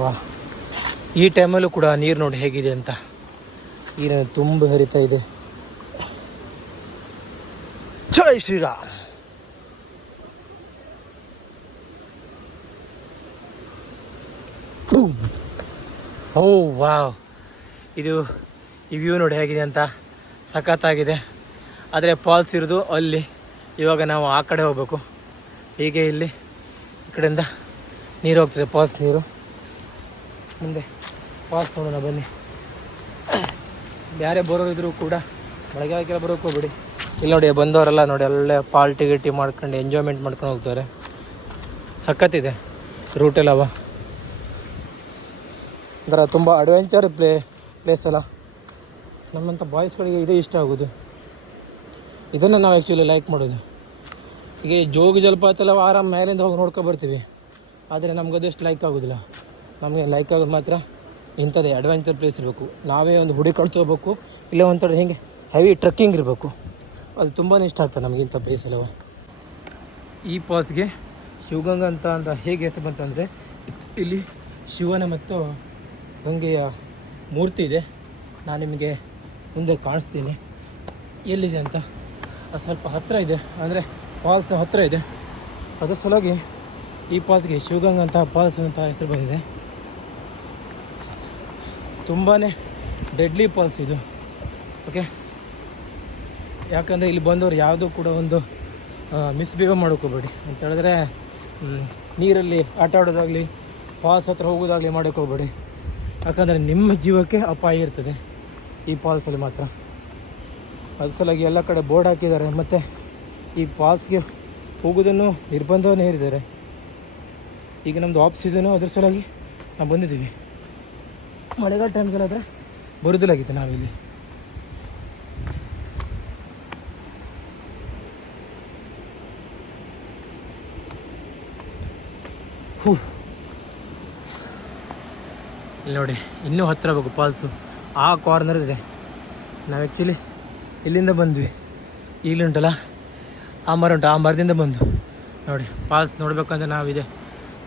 ಯಬ್ಬಾ ಈ ಟೈಮಲ್ಲೂ ಕೂಡ ನೀರು ನೋಡಿ ಹೇಗಿದೆ ಅಂತ. ನೀರು ತುಂಬ ಹರಿತಾ ಇದೆ. ಜೈ ಶ್ರೀರಾಮ್. Oh, wow. ಇದು ಈ ವ್ಯೂ ನೋಡಿ ಹೇಗಿದೆ ಅಂತ ಸಖತ್ತಾಗಿದೆ. ಆದರೆ ಫಾಲ್ಸ್ ಇರೋದು ಅಲ್ಲಿ. ಇವಾಗ ನಾವು ಆ ಕಡೆ ಹೋಗಬೇಕು. ಹೀಗೆ ಇಲ್ಲಿ ಈ ಕಡೆಯಿಂದ ನೀರು ಹೋಗ್ತದೆ, ಫಾಲ್ಸ್ ನೀರು. ಮುಂದೆ ಫಾಲ್ಸ್ ನೋಡೋಣ, ಬನ್ನಿ. ಯಾರೇ ಬರೋರಿದ್ರು ಕೂಡ ಮಳೆಗಾಲಕ್ಕೆಲ್ಲ ಬರೋಕೆ ಹೋಗ್ಬಿಡಿ. ಇಲ್ಲಿ ನೋಡಿ, ಬಂದವರೆಲ್ಲ ನೋಡಿ, ಅಲ್ಲೇ ಪಾಲ್ಟಿ ಗಿಟ್ಟಿ ಮಾಡ್ಕೊಂಡು ಎಂಜಾಯ್ಮೆಂಟ್ ಮಾಡ್ಕೊಂಡು ಹೋಗ್ತಾರೆ. ಸಖತ್ತಿದೆ ರೂಟೆಲ್ಲವ ಒಂಥರ ತುಂಬ ಅಡ್ವೆಂಚರ್ ಪ್ಲೇ ಪ್ಲೇಸ್ ಅಲ್ಲ. ನಮ್ಮಂಥ ಬಾಯ್ಸ್ಗಳಿಗೆ ಇದೇ ಇಷ್ಟ ಆಗೋದು. ಇದನ್ನು ನಾವು ಆ್ಯಕ್ಚುಲಿ ಲೈಕ್ ಮಾಡೋದು. ಈಗ ಜೋಗ ಜಲಪಾತ ಎಲ್ಲ ಆರಾಮ ಮೇಲಿಂದ ಹೋಗಿ ನೋಡ್ಕೊಂಡು ಬರ್ತೀವಿ. ಆದರೆ ನಮ್ಗೆ ಅದಷ್ಟು ಲೈಕ್ ಆಗೋದಿಲ್ಲ. ನಮಗೆ ಲೈಕ್ ಆಗೋದು ಮಾತ್ರ ಇಂಥದ್ದೇ ಅಡ್ವೆಂಚರ್ ಪ್ಲೇಸ್ ಇರಬೇಕು. ನಾವೇ ಒಂದು ಹುಡಿ ಹೋಗ್ಬೇಕು. ಇಲ್ಲ ಒಂಥರ ಹಿಂಗೆ ಹೆವಿ ಟ್ರಕ್ಕಿಂಗ್ ಇರಬೇಕು. ಅದು ತುಂಬಾ ಇಷ್ಟ ಆಗ್ತದೆ ನಮಗಿಂತ ಪ್ಲೇಸ್ ಎಲ್ಲವ ಈ ಪಾಸ್ಗೆ ಶಿವಗಂಗ ಅಂತ ಅಂತ ಹೇಗೆ ಹೆಸರು ಬಂತಂದರೆ ಇಲ್ಲಿ ಶಿವನ ಮತ್ತು ಗಂಗೆಯ ಮೂರ್ತಿ ಇದೆ. ನಾನು ನಿಮಗೆ ಮುಂದೆ ಕಾಣಿಸ್ತೀನಿ. ಎಲ್ಲಿದೆ ಅಂತ? ಅದು ಸ್ವಲ್ಪ ಹತ್ತಿರ ಇದೆ. ಅಂದರೆ ಫಾಲ್ಸ್ ಹತ್ತಿರ ಇದೆ. ಅದರ ಸಲುವಾಗಿ ಈ ಫಾಲ್ಸ್ಗೆ ಶಿವಗಂಗ ಅಂತ ಫಾಲ್ಸ್ ಅಂತ ಹೆಸರು ಬಂದಿದೆ. ತುಂಬಾ ಡೆಡ್ಲಿ ಪಾಲ್ಸ್ ಇದು. ಓಕೆ ಯಾಕಂದರೆ ಇಲ್ಲಿ ಬಂದವರು ಯಾವುದೂ ಕೂಡ ಒಂದು ಮಿಸ್ಬಿಹೇವ್ ಮಾಡ್ಕೋಬೇಡಿ. ಅಂತ ಹೇಳಿದ್ರೆ ನೀರಲ್ಲಿ ಆಟ ಆಡೋದಾಗಲಿ ಫಾಲ್ಸ್ ಹತ್ರ ಹೋಗೋದಾಗಲಿ ಮಾಡೋಕ್ಕೋಗ್ಬೇಡಿ ಯಾಕಂದರೆ ನಿಮ್ಮ ಜೀವಕ್ಕೆ ಅಪಾಯ ಇರ್ತದೆ ಈ ಫಾಲ್ಸಲ್ಲಿ ಮಾತ್ರ. ಅದ್ರ ಸಲುವಾಗಿ ಎಲ್ಲ ಕಡೆ ಬೋರ್ಡ್ ಹಾಕಿದ್ದಾರೆ. ಮತ್ತು ಈ ಫಾಲ್ಸ್ಗೆ ಹೋಗೋದನ್ನು ನಿರ್ಬಂಧವನ್ನು ಹೇರಿದ್ದಾರೆ. ಈಗ ನಮ್ಮದು ಆಫ್ ಸೀಸನು ಅದ್ರ ಸಲುವಾಗಿ ನಾವು ಬಂದಿದ್ದೀವಿ. ಮಳೆಗಾಲ ಟೈಮ್ಗೆಲ್ಲಾದರೆ ಬರುದಿಲ್ಲಾಗಿತ್ತು ನಾವಿಲ್ಲಿ. ಹೂ. ಇಲ್ಲಿ ನೋಡಿ, ಇನ್ನೂ ಹತ್ತಿರ ಬೇಕು ಫಾಲ್ಸು ಆ ಕಾರ್ನರ್ ಇದೆ. ನಾವು ಆ್ಯಕ್ಚುಲಿ ಇಲ್ಲಿಂದ ಬಂದ್ವಿ. ಇಲ್ಲಿ ಉಂಟಲ್ಲ? ಆ ಮರ ಉಂಟು, ಆ ಮರದಿಂದ ಬಂದು ನೋಡಿ ಫಾಲ್ಸ್ ನೋಡ್ಬೇಕಂದ್ರೆ ನಾವಿದೆ.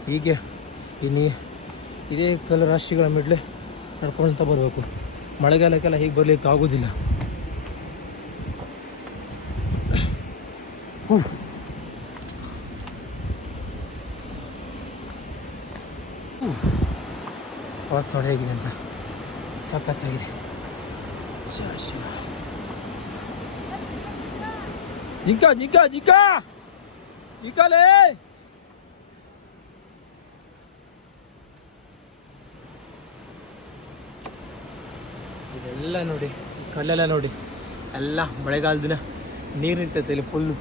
ಹೀಗೆ, ಇನ್ನೀ ಇದೇ ಕೆಲ ರಾಶಿಗಳ ಮಿಡ್ಲೆ ನಡ್ಕೊಳ್ತಾ ಬರಬೇಕು. ಮಳೆಗಾಲಕ್ಕೆಲ್ಲ ಹೀಗೆ ಬರಲಿಕ್ಕೆ ಆಗೋದಿಲ್ಲ. ಹೂ ಫಾಲ್ಸ್ ನೋಡಿ ಹೇಗಿದೆ ಅಂತ. ಸಖತ್ತಾಗಿದೆ. ಶಿವ ಶಿವ. ಜಿಂಕ ಜಿಂಕ ಜಿಂಕ! ಜಿಂಕಲೇ ಇದೆಲ್ಲ ನೋಡಿ, ಕಲ್ಲೆಲ್ಲ ನೋಡಿ. ಎಲ್ಲ ಮಳೆಗಾಲದಿನ ನೀರು ನಿಂತೈತೆ ಇಲ್ಲಿ ಫುಲ್ಲು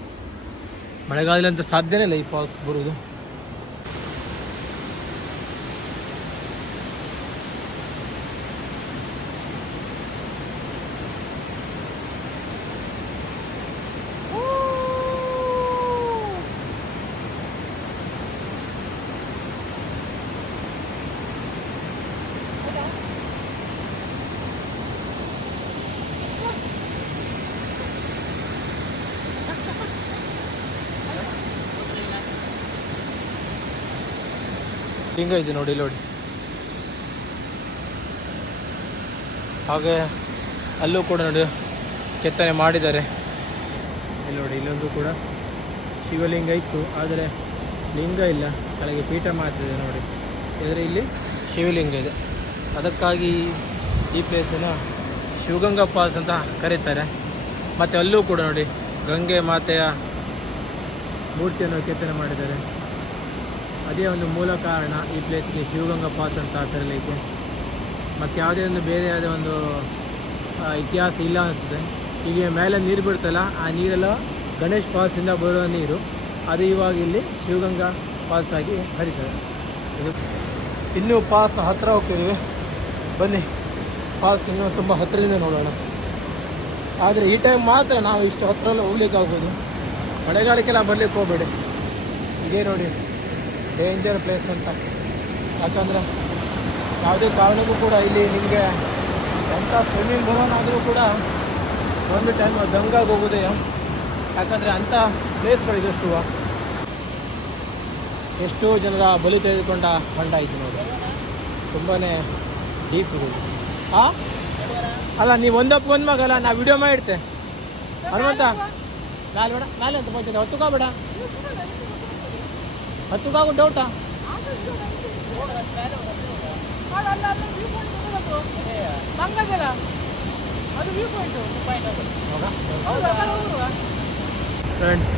ಮಳೆಗಾಲದಲ್ಲಿ ಅಂತ ಸಾಧ್ಯನೇ ಇಲ್ಲ ಈ ಫಾಲ್ಸ್ ಬರೋದು ಲಿಂಗ ಇದೆ ನೋಡಿ ನೋಡಿ. ಹಾಗೆ ಅಲ್ಲೂ ಕೂಡ ನೋಡಿ ಕೆತ್ತನೆ ಮಾಡಿದ್ದಾರೆ. ಇಲ್ಲಿ ನೋಡಿ, ಇಲ್ಲೊಂದು ಕೂಡ ಶಿವಲಿಂಗ ಇತ್ತು, ಆದರೆ ಲಿಂಗ ಇಲ್ಲ. ಕೆಳಗೆ ಪೀಠ ಇದೆ ನೋಡಿ. ಆದರೆ ಇಲ್ಲಿ ಶಿವಲಿಂಗ ಇದೆ. ಅದಕ್ಕಾಗಿ ಈ ಪ್ಲೇಸನ್ನು ಶಿವಗಂಗಾ ಫಾಲ್ಸ್ ಅಂತ ಕರೀತಾರೆ. ಮತ್ತು ಅಲ್ಲೂ ಕೂಡ ನೋಡಿ ಗಂಗೆ ಮಾತೆಯ ಮೂರ್ತಿಯನ್ನು ಕೆತ್ತನೆ ಮಾಡಿದ್ದಾರೆ. ಅದೇ ಒಂದು ಮೂಲ ಕಾರಣ ಈ ಪ್ಲೇಸ್ಗೆ ಶಿವಗಂಗಾ ಪಾತ್ ಅಂತ ಕರೀಲಿಕ್ಕೆ ಮತ್ತು ಯಾವುದೇ ಒಂದು ಬೇರೆ ಯಾವುದೇ ಒಂದು ಇತಿಹಾಸ ಇಲ್ಲ ಅನಿಸ್ತದೆ ಈಗ ಮೇಲೆ ನೀರು ಬಿಡ್ತಲ್ಲ ಆ ನೀರೆಲ್ಲ ಗಣೇಶ್ ಫಾಲ್ಸಿಂದ ಬರುವ ನೀರು. ಅದು ಇವಾಗ ಇಲ್ಲಿ ಶಿವಗಂಗಾ ಫಾಲ್ಸ್ ಆಗಿ ಹರಿತದೆ. ಇದು ಇನ್ನೂ ಫಾಲ್ಸ್ ಹತ್ತಿರ ಹೋಗ್ತಿದ್ದೀವಿ ಬನ್ನಿ ಫಾಲ್ಸ್ ಇನ್ನೂ ತುಂಬ ಹತ್ತಿರದಿಂದ ನೋಡೋಣ. ಆದರೆ ಈ ಟೈಮ್ ಮಾತ್ರ ನಾವು ಇಷ್ಟು ಹತ್ತಿರ ಹೋಗ್ಲಿಕ್ಕೆ ಆಗ್ಬೋದು ಮಳೆಗಾಲಕ್ಕೆಲ್ಲ ಬರಲಿಕ್ಕೆ ಹೋಗಬೇಡಿ. ಇದೇ ನೋಡಿ. ಡೇಂಜರ್ ಪ್ಲೇಸ್ ಅಂತ. ಯಾಕಂದರೆ ಯಾವುದೇ ಕಾರಣಕ್ಕೂ ಕೂಡ ಇಲ್ಲಿ ನಿಮಗೆ ಎಂಥ ಸ್ವಿಮ್ಮಿಂಗ್ ಆದರೂ ಕೂಡ ಒಂದು ಟೈಮ್ ದಂಗಾಗಿ ಹೋಗೋದೇ ಯಾಕಂದರೆ ಅಂಥ ಪ್ಲೇಸ್ಗಳು ಇದಷ್ಟು. ಎಷ್ಟೋ ಜನರ ಬಲಿ ತೆಗೆದುಕೊಂಡ ಹೊಂಡ ಇದು ನೋಡಿ. ತುಂಬಾ ಡೀಪ್ ಇದೆ. ಆ? ಅಲ್ಲ, ನೀವು ಒಂದಪ್ಪ ಒಂದು ಮಗಲ್ಲ ನಾ ವಿಡಿಯೋ ಮಾಡಿಡ್ತೆ ಹನುಮಂತ ಮ್ಯಾಲೆ ಬೇಡ ಮ್ಯಾಲೆ ಅಂತ ಪಂಚಾಯತ್ ಹತ್ತುಕಾ ಬೇಡ ಹತ್ತುಕಾಗು ಡೌಟಾ ಮಂಗದಲ್ಲ? ಅದು ವ್ಯೂ ಪಾಯಿಂಟ್ ಫ್ರೆಂಡ್ಸ್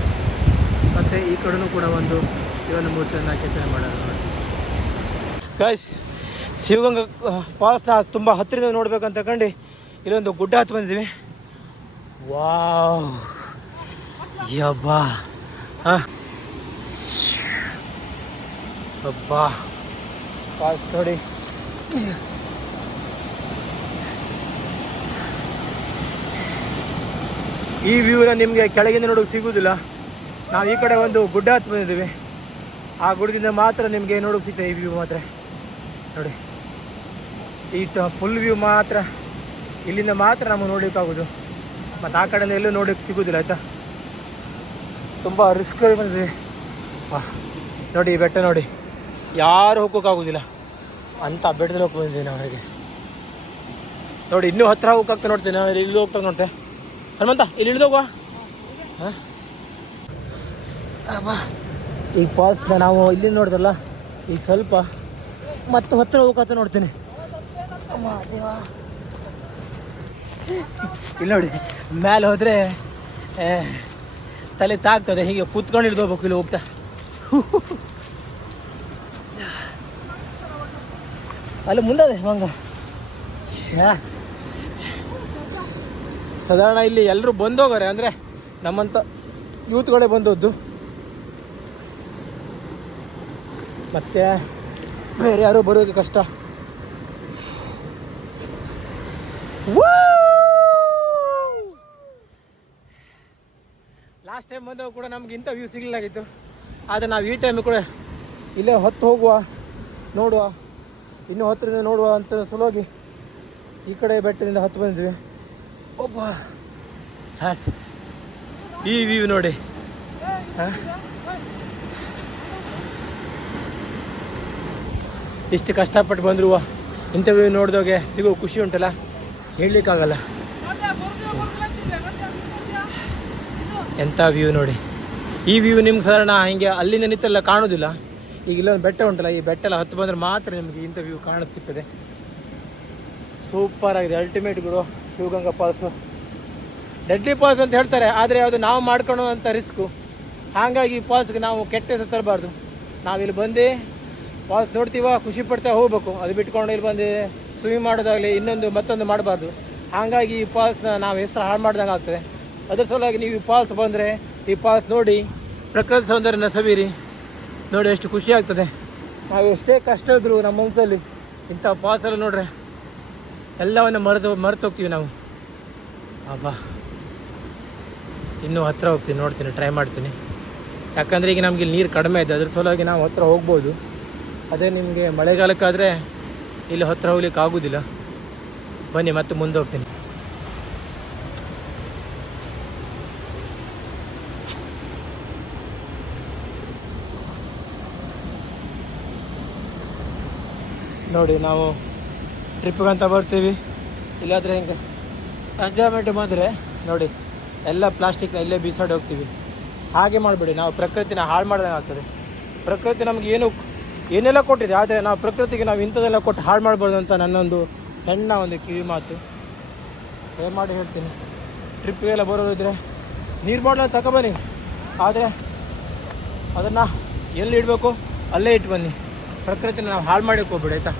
ಮತ್ತು ಈ ಕಡೆನೂ ಕೂಡ ಒಂದು ಶಿವನ ಮೂರ್ತಿಯನ್ನು ಕೆತ್ತನೆ ಮಾಡೋದು ನೋಡಿ. ಗಾಯ್ಸ್ ಶಿವಗಂಗಾ ಫಾಲ್ಸ್ನ ತುಂಬ ಹತ್ತಿರದಿಂದ ನೋಡ್ಬೇಕಂತ ಕಂಡು ಇಲ್ಲೊಂದು ಗುಡ್ಡ ಹತ್ತು ಬಂದಿದ್ದೀವಿ. ವಾವ್. ಯಬ್ಬಾ. ಹಾಂ. ಅಬ್ಬಾ. ಪಾಸ್ ನೋಡಿ. ಈ ವ್ಯೂನ ನಿಮಗೆ ಕೆಳಗಿಂದ ನೋಡೋಕೆ ಸಿಗುವುದಿಲ್ಲ ನಾವು ಈ ಕಡೆ ಒಂದು ಗುಡ್ಡ ಹತ್ತು ಬಂದಿದ್ದೀವಿ. ಆ ಗುಡ್ಡದಿಂದ ಮಾತ್ರ ನಿಮಗೆ ನೋಡೋಕೆ ಸಿಗ್ತದೆ ಈ ವ್ಯೂ ಮಾತ್ರ. ನೋಡಿ. ಈ ಫುಲ್ ವ್ಯೂ ಮಾತ್ರ. ಇಲ್ಲಿಂದ ಮಾತ್ರ ನಮಗೆ ನೋಡೋಕ್ಕಾಗೋದು ಮತ್ತು ಆ ಕಡೆಯಿಂದ ಎಲ್ಲೂ ನೋಡೋಕ್ಕೆ ಸಿಗೋದಿಲ್ಲ, ಆಯಿತಾ? ತುಂಬ ರಿಸ್ಕ್ ಬಂದಿದೆ. ನೋಡಿ ಈ ಬೆಟ್ಟ ನೋಡಿ. ಯಾರು ಹೋಗೋಕ್ಕಾಗೋದಿಲ್ಲ ಅಂತ ಬೆಟ್ಟದಲ್ಲಿ ಹೋಗಿ ಬಂದಿದ್ದೀನಿ ನಾವು ಹೊರಗೆ ನೋಡಿ, ಇನ್ನೂ ಹತ್ತಿರ ಹೋಗೋಕ್ಕಾಗ್ತಾ ನೋಡ್ತೀನಿ. ಇಲ್ಲಿ ಹೋಗ್ತಾ ನೋಡ್ತೆ. ಹನುಮಂತ, ಇಲ್ಲಿ ಇಳಿದೋಗುವ ಹಾಂ? ಈ ಫಾಲ್ಸ್ನ ನಾವು ಇಲ್ಲಿ ನೋಡ್ದಲ್ಲ ಈಗ ಸ್ವಲ್ಪ ಮತ್ತೆ ಹತ್ತಿರ ಹೋಗತ್ತ ನೋಡ್ತೀನಿ. ಇಲ್ಲಿ ನೋಡಿ ಮೇಲೆ ಹೋದರೆ ತಲೆ ತಾಗ್ತದೆ. ಹೀಗೆ ಕೂತ್ಕೊಂಡು ಹಿಡ್ದೋಗ್ಬೇಕು ಇಲ್ಲಿ ಹೋಗ್ತಾ. ಅಲ್ಲಿ ಮುಂದದೆ ಹಂಗ ಸಾಧಾರಣ ಇಲ್ಲಿ ಎಲ್ಲರೂ ಬಂದೋಗಾರೆ ಅಂದರೆ ನಮ್ಮಂಥ ಯೂತ್ಗಳೇ ಬಂದದ್ದು. ಮತ್ತೆ ಬೇರೆ ಯಾರು ಬರೋಕ್ಕೆ ಕಷ್ಟ. ಲಾಸ್ಟ್ ಟೈಮ್ ಬಂದಾಗ ಕೂಡ ನಮ್ಗೆ ಇಂಥ ವ್ಯೂ ಸಿಗಲಾಗಿತ್ತು ಆದರೆ ನಾವು ಈ ಟೈಮ್ ಕೂಡ ಇಲ್ಲೇ ಹೊತ್ತು ಹೋಗುವ, ನೋಡುವ. ಇನ್ನೂ ಹತ್ತಿರದಿಂದ ನೋಡುವ ಅಂತ ಸಲುವಾಗಿ ಈ ಕಡೆ ಬೆಟ್ಟದಿಂದ ಹತ್ತು ಬಂದಿದ್ವಿ. ಒಬ್ಬ ಹಾಸ್. ಈ ವ್ಯೂ ನೋಡಿ? ಇಷ್ಟು ಕಷ್ಟಪಟ್ಟು ಬಂದ್ರು ಇಂಥ ವ್ಯೂ ನೋಡಿದಾಗೆ ಸಿಗೋ ಖುಷಿ ಉಂಟಲ್ಲ? ಹೇಳಲಿಕ್ಕಾಗಲ್ಲ. ಎಂಥ ವ್ಯೂ ನೋಡಿ. ಈ ವ್ಯೂ ನಿಮ್ಗೆ ಸಾಧಾರಣ ಹಿಂಗೆ ಅಲ್ಲಿಂದ ನಿಂತೆಲ್ಲ ಕಾಣೋದಿಲ್ಲ. ಈಗ ಇಲ್ಲೊಂದು ಬೆಟ್ಟ ಉಂಟಲ್ಲ, ಈ ಬೆಟ್ಟ ಎಲ್ಲ ಹತ್ತು ಬಂದರೆ ಮಾತ್ರ ನಿಮಗೆ ಇಂಥ ವ್ಯೂ ಕಾಣ ಸೂಪರ್ ಆಗಿದೆ ಅಲ್ಟಿಮೇಟ್ ಗುರು, ಶಿವಗಂಗಾ ಫಾಲ್ಸು ಡೆಡ್ಲಿ ಫಾಲ್ಸ್ ಅಂತ ಹೇಳ್ತಾರೆ, ಆದರೆ ಅದು ನಾವು ಮಾಡ್ಕೊಳ್ಳೋವಂಥ ರಿಸ್ಕು ಹಾಗಾಗಿ ಈ ಫಾಲ್ಸ್ಗೆ ನಾವು ಕೆಟ್ಟ ಹೆಸರು ತರಬಾರ್ದು. ನಾವಿಲ್ಲಿ ಬಂದು ಫಾಲ್ಸ್ ನೋಡ್ತೀವ, ಖುಷಿ ಪಡ್ತಾ ಹೋಗ್ಬೇಕು. ಅದು ಬಿಟ್ಕೊಂಡು ಇಲ್ಲಿ ಬಂದು ಸ್ವಿಮ್ಮಿಂಗ್ ಮಾಡೋದಾಗಲಿ, ಇನ್ನೊಂದು ಮತ್ತೊಂದು ಮಾಡಬಾರ್ದು. ಹಾಗಾಗಿ ಈ ಫಾಲ್ಸ್ನ ನಾವು ಹೆಸರು ಹಾಳು ಮಾಡ್ದಂಗೆ ಆಗ್ತದೆ. ಅದ್ರ ಸಲುವಾಗಿ ನೀವು ಈ ಫಾಲ್ಸ್ ಬಂದರೆ, ಈ ಫಾಲ್ಸ್ ನೋಡಿ, ಪ್ರಕೃತಿ ಸೌಂದರ್ಯನ ಸವಿರಿ. ನೋಡಿ ಎಷ್ಟು ಖುಷಿ ಆಗ್ತದೆ. ನಾವು ಎಷ್ಟೇ ಕಷ್ಟ ಇದ್ದರೂ ನಮ್ಮ ಮನಸ್ಸಲ್ಲಿ ಇಂಥ ಪಾತ್ರ ನೋಡ್ರೆ ಎಲ್ಲವನ್ನು ಮರೆತು ಮರೆತು ಹೋಗ್ತೀವಿ ನಾವು. ಅಬ್ಬಾ. ಇನ್ನೂ ಹತ್ತಿರ ಹೋಗ್ತೀನಿ, ನೋಡ್ತೀನಿ ಟ್ರೈ ಮಾಡ್ತೀನಿ. ಯಾಕಂದರೆ ಈಗ ನಮಗೆ ನೀರು ಕಡಿಮೆ ಇದೆ, ಅದ್ರ ಸಲುವಾಗಿ ನಾವು ಹತ್ತಿರ ಹೋಗ್ಬೋದು. ಅದೇ ನಿಮಗೆ ಮಳೆಗಾಲಕ್ಕಾದರೆ ಇಲ್ಲಿ ಹತ್ತಿರ ಹೋಗ್ಲಿಕ್ಕೆ ಆಗೋದಿಲ್ಲ. ಬನ್ನಿ, ಮತ್ತೆ ಮುಂದೆ ಹೋಗ್ತೀನಿ. ನೋಡಿ, ನಾವು ಟ್ರಿಪ್ಗಂತ ಬರ್ತೀವಿ. ಇಲ್ಲಾದರೆ ಹಿಂಗೆ ಎಂಜಾಯ್ಮೆಂಟ್ ಬಂದರೆ ನೋಡಿ, ಎಲ್ಲ ಪ್ಲಾಸ್ಟಿಕ್ನ ಇಲ್ಲೇ ಬೀಸಾಡಿ ಹೋಗ್ತೀವಿ. ಹಾಗೆ ಮಾಡಬೇಡಿ, ನಾವು ಪ್ರಕೃತಿನ ಹಾಳು ಮಾಡ್ದಂಗೆ ಆಗ್ತದೆ. ಪ್ರಕೃತಿ ನಮ್ಗೆ ಏನು ಏನೆಲ್ಲ ಕೊಟ್ಟಿದೆ, ಆದರೆ ನಾವು ಪ್ರಕೃತಿಗೆ ನಾವು ಇಂಥದ್ದೆಲ್ಲ ಕೊಟ್ಟು ಹಾಳು ಮಾಡಬಾರ್ದು ಅಂತ ನನ್ನೊಂದು ಸಣ್ಣ ಒಂದು ಕಿವಿ ಮಾತು. ಏನು ಮಾಡಿ ಹೇಳ್ತೀನಿ ಟ್ರಿಪ್ಗೆಲ್ಲ ಬರೋದಿದ್ರೆ ನೀರು ಬಾಟ್ಲ ತಗೊಬನ್ನಿ ಆದರೆ ಅದನ್ನು ಎಲ್ಲಿ ಇಡಬೇಕು, ಅಲ್ಲೇ ಇಟ್ಟು ಬನ್ನಿ. ಪ್ರಕೃತಿನ ನಾವು ಹಾಳು ಮಾಡಕ್ಕೆ ಆಯಿತಾ?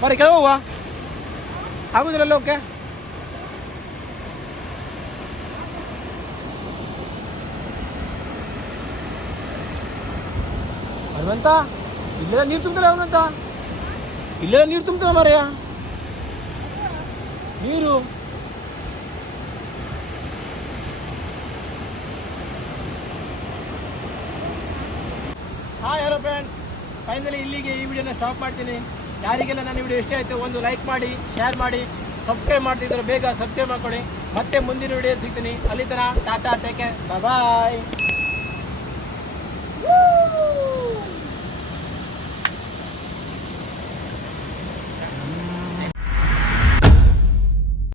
ಬರ್ರಿ ಕೆಳಗೆ ಹೋಗುವ ಆಗುದಿಲ್ಲ ಓಕೆ ಹನುಮಂತ ಇಲ್ಲೆಲ್ಲ ನೀರು ತುಂಬ್ತಲ್ಲ ಹನುಮಂತ ಇಲ್ಲೆಲ್ಲ ನೀರು ತುಂಬ್ತಲ್ಲ ಮಾರಯ್ಯ ನೀರು ಹಾಯ್ ಹಲೋ ಫ್ರೆಂಡ್ಸ್ ಫೈನಲಿ ಇಲ್ಲಿಗೆ ಈ ವಿಡಿಯೋನ ಸ್ಟಾಪ್ ಮಾಡ್ತೀನಿ. ಯಾರಿಗೆಲ್ಲ ನನ್ನ ವಿಡಿಯೋ ಇಷ್ಟ ಆಯಿತು ಒಂದು ಲೈಕ್ ಮಾಡಿ ಶೇರ್ ಮಾಡಿ ಸಬ್ಸ್ಕ್ರೈಬ್ ಮಾಡ್ತಿದ್ರೆ ಬೇಗ ಸಬ್ಸ್ಕ್ರೈಬ್ ಮಾಡ್ಕೊಳ್ಳಿ. ಮತ್ತೆ ಮುಂದಿನ ವಿಡಿಯೋ ಸಿಗ್ತೀನಿ. ಅಲ್ಲಿ ತನಕ ಟಾಟಾ ಟೇಕ್ ಬಾಯ್